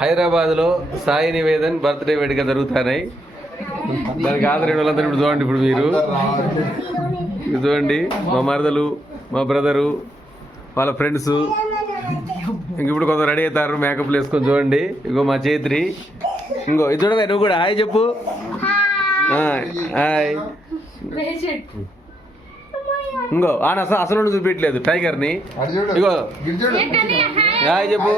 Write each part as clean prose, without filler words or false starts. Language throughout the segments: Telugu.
హైదరాబాద్లో సాయి నివేదన్ బర్త్డే వేడుక జరుగుతున్నాయి. దానికి ఆదరణ వాళ్ళందరూ ఇప్పుడు చూడండి. ఇప్పుడు మీరు చూడండి, మా మరదలు, మా బ్రదరు, వాళ్ళ ఫ్రెండ్స్, ఇంక ఇప్పుడు కొంత రెడీ అవుతారు మేకప్లు వేసుకొని. చూడండి, ఇగో మా చేత్రి, ఇంకో ఇది చూడవే, నువ్వు కూడా హాయ్ చెప్పు. హాయ్. ఇంకో అసలు చూపించలేదు టైగర్ని. ఇగో హాయ్ చెప్పు.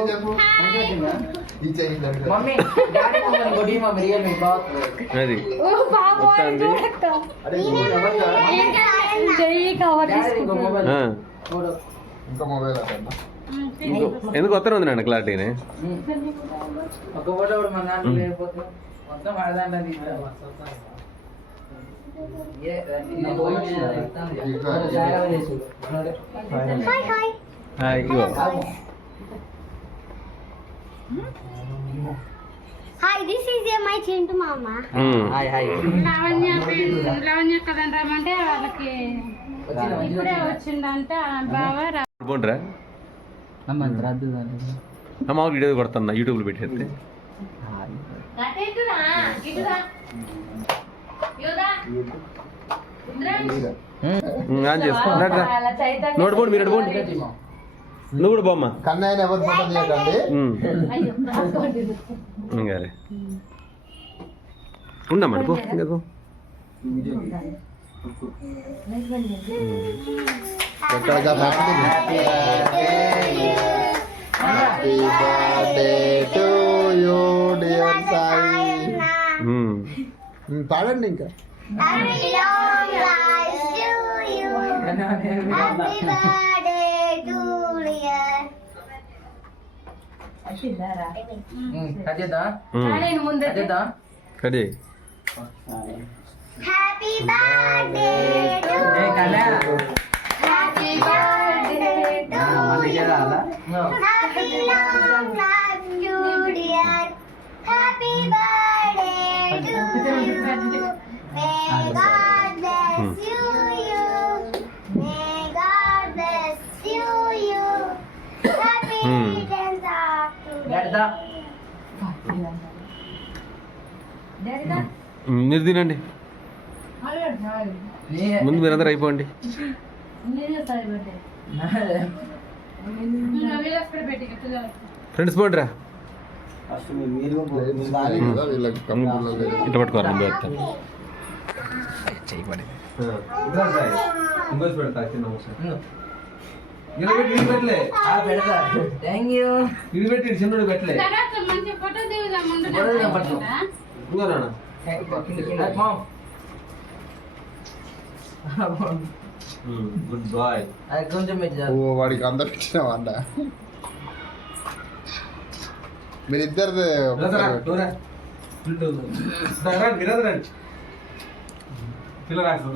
అది ఎందుకు వస్తూనే ఉంది నాన్న క్లారిటీనే. Hi, this is my Chintu Mama. Hi. Lavanya కదండి రమ్మంటే వాళ్ళకి ఇప్పుడే వచ్చిందంట బాగా పోండ్రా అమ్మ వీడియో కొడుతున్నా యూట్యూబ్లో పెట్టేస్తే. నోటిపోండి మీరు అడుకోండి. నువ్వు కూడా బొమ్మ కన్నయ్య ఎవరు ఫోటో తీయకండి. ఉండమ్మా పో. పాడండి ఇంకా. కడి Happy birthday to you. Happy birthday to you. Happy long life to dear. Happy birthday to you. May God bless you. May God bless you. Happy returns of today. మీరు తినండి ముందు, మీరందరూ అయిపోండి. ఫ్రెండ్స్ పోండి రా, ఇట్లా పట్టుకోరా. చిన్నోడు పెట్టలే. Good boy. వాడికి అందరు ఇచ్చిన వంట మీరిద్దరు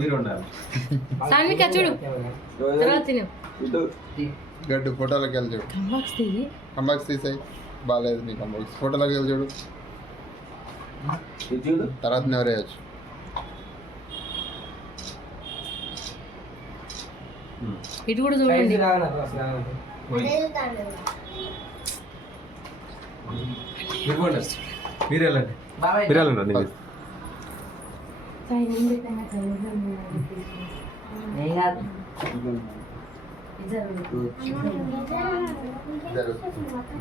మీరు ఉండాలి. గడ్డు ఫోటోలోకి వెళ్ళి చూడు. కంబాక్స్ తీసాయి బాగాలేదు నీ కంబాక్స్. ఫోటోలోకి వెళ్ళి చూడు, తర్వాత నెవరేయచ్చు. ఇటు కూడా చూడండి. మీరు వెళ్ళండి, మీరు వెళ్ళండి.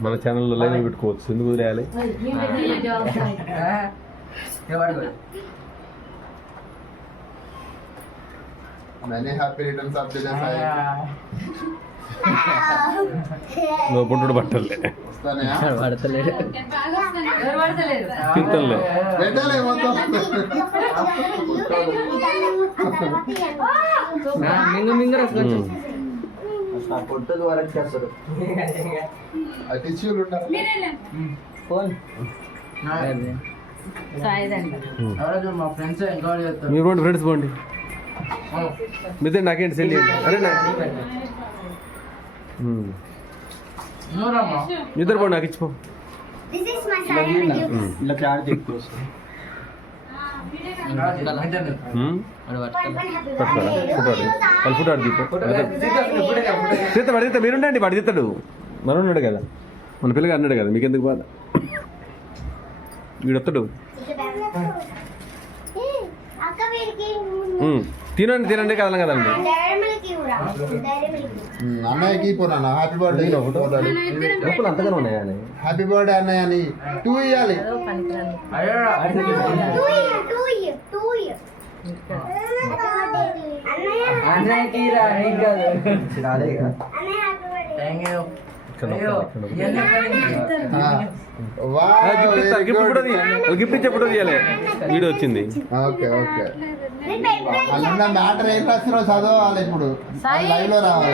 మన ఛానల్లో లైవ్ పెట్టుకోవచ్చు, ఎందుకు వదిలేయాలి. Many happy returns of the day. నువ్వు పుట్టుడు పట్టలే తింటలే. పొట్టలు వరకు చేస్తారు. టిష్యూలు మీరు కూడా ఫ్రెండ్స్ పోండి. మీతో నాకేంటి సెండ్ చేయండి. అరేనా ఇద్దరు పోండి, నాకు ఇచ్చిపో. This is my side. ఇలా చార్జ్ ఎక్కువ పట్టుకోరా ఫోటో వాళ్ళు ఫోటో ఆడు దీపు తీస్తా వాడు తీస్తా మీరుండండి వాడు తీస్తాడు మనం ఉన్నాడు కదా మన పిల్లగా అన్నాడు కదా మీకెందుకు బాధ వీడు వస్తాడు అక్క వీడికి తినండి తినండి కదలం కదండి డైరీ మిల్క్ ఇవ్వరా డైరీ మిల్క్ అన్నయ్యకి పోనా హ్యాపీ బర్త్డే డబ్బులు అంతగానే ఉన్నాయా అని హ్యాపీ బర్త్డే అన్నయ్య అని 2 ఇవ్వాలి టూ ఇయర్ అన్నయ్యకి రా నీకు కాదు అన్నయ్య happy birthday gift photo gift ఇచ్చే ఫోటో తీయాలి వీడియో వచ్చింది ఓకే ఓకే అన్న మ్యాటర్ ఏం రాసినారో చదవాలి ఇప్పుడు లైవ్ లో రావాలి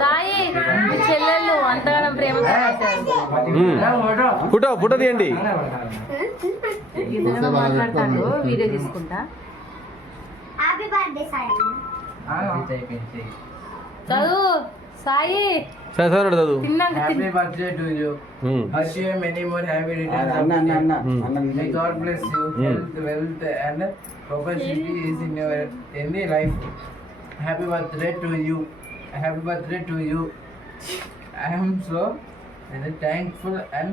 సాయి మీ చెల్లెళ్ళు అంతగానో ప్రేమగా ఫోటో ఫోటో తీయండి మాట్లాడతాను వీడియో తీసుకుంటా హ్యాపీ బర్త్డే సాయి చదువు సాయి సరే సరే చదువు తిన్నాక Happy birthday to you. Wish you many more happy returns of the day. May God bless you. Health, wealth, and prosperity is in your life. Happy birthday to you. Happy birthday to you. I am so thankful and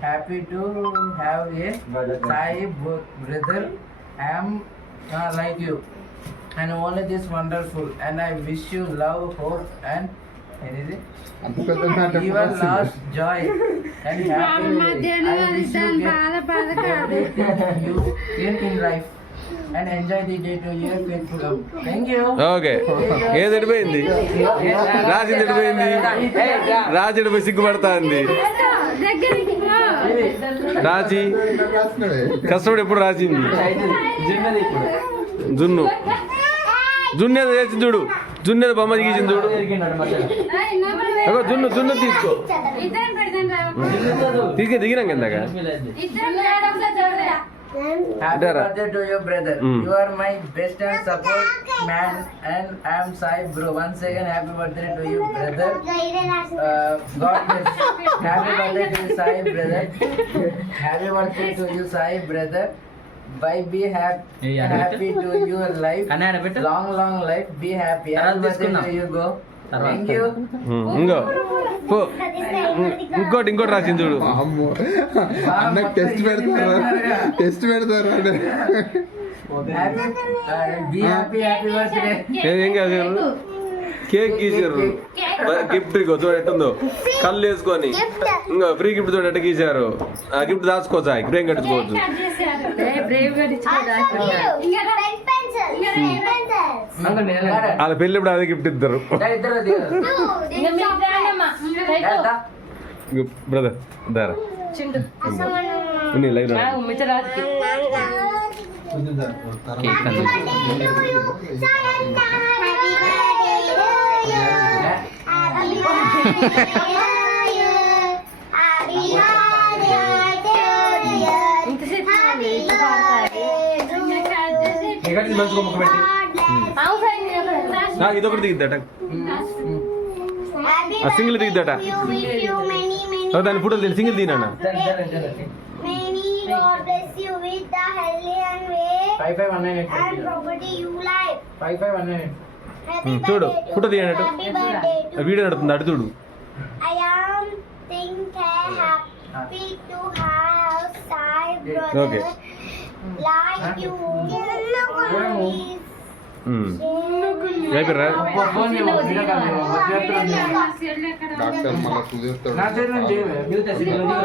happy to have a Sai brother. I am like you, and only this wonderful. And I wish you love, hope, and anything. అంత పెద్ద matter Your last joy and happy. I wish you get everything you in life and enjoy the day to your faithful love. Thank you. Okay ఏది ఎడిపోయింది రాసింది ఎడిపోయింది రాసి ఎడిపోయి సిగ్గుపడతా ఉంది రాసి కష్టపడి ఎప్పుడు రాసింది జున్ను జున్ను ఏదో చేసింది చూడు జున్ను ఏదో బొమ్మ గీసింది చూడు అగో జున్ను జున్ను తీసుకో ఇద్దరం పెడతాం తీసుకే దిగినాం ఇందాక Happy birthday to your brother. You are my best and support man, and I am Sai bro. Once again, happy birthday to you, brother. God bless. Happy birthday to you, Sai brother. Happy birthday to you, Sai brother. Bye, be happy to your life. Long life. Be happy. Happy birthday to you, go. Thank you. ఇంకో పో ఇంకోటి రాసింది చూడు అమ్మో అన్నకు టెస్ట్ పెడతారు అంటే Be happy. Happy birthday. ఏం కాదు కేక్ గీసారు గిఫ్ట్ చూడ ఎట్టుందో కళ్ళు వేసుకొని ఇంకా ఫ్రీ గిఫ్ట్ చూడ ఎట్ట గీసారు ఆ గిఫ్ట్ దాచుకోవచ్చా ఇప్పుడు ఏం కట్టుకోవచ్చు వాళ్ళ పెళ్ళి ఇప్పుడు అదే గిఫ్ట్ ఇద్దరు బ్రదర్ దారా లైవ్ ఇదొకటి దిగిద్దట ఆ సింగిల్ దిగిద్దట దాని ఫోటో సింగిల్ తీనా Many God bless you with the healthy and way 5518 and property you like. 5518 Happy చూడు birthday ఫోటో తీయనట్టు Happy birthday to వీడియో నడుతుంది అటు చూడు I am happy to have Sai brother Okay. like you. అయిపోయారా డాక్టర్ మళ్ళీ చూసేస్తాడు నా చేతిలో